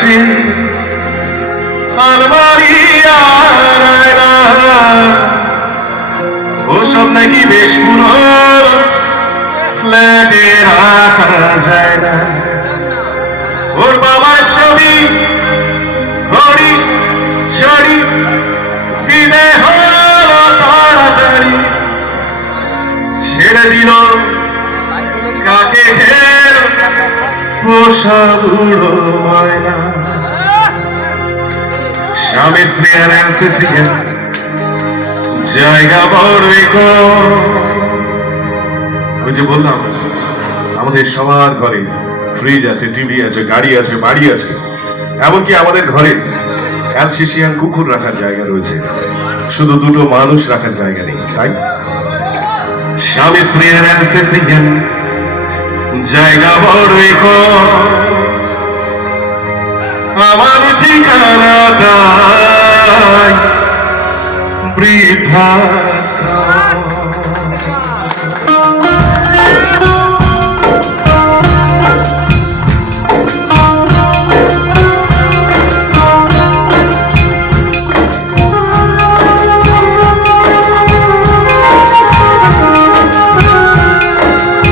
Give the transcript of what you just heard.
আছে আলমারি আর আয়না, ওসব নাকি বেশ পুরো ফ্ল্যাটে রাখা যায় না। ওর বাবার ছবি ঘড়ি ছড়ি বিদায় হলো তাড়াতাড়ি, ছেড়ে দিল কাকে ঘের পোষা বুড়ো ময়না। স্বামী স্ত্রী আর এনসিসি জায়গা বড়ই কম। ওই যে বললাম আমাদের সবার ঘরে ফ্রিজ আছে, টিভি আছে, গাড়ি আছে, বাড়ি আছে, এমনকি আমাদের ঘরে অ্যালসেশিয়ান কুকুর রাখার জায়গা রয়েছে, শুধু দুটো মানুষ রাখার জায়গা নেই। তাই স্বামী স্ত্রী আর অ্যালসেশিয়ান জায়গা বড়ই কম। আমার ঠিকানা তাই বৃদ্ধাশ্রম।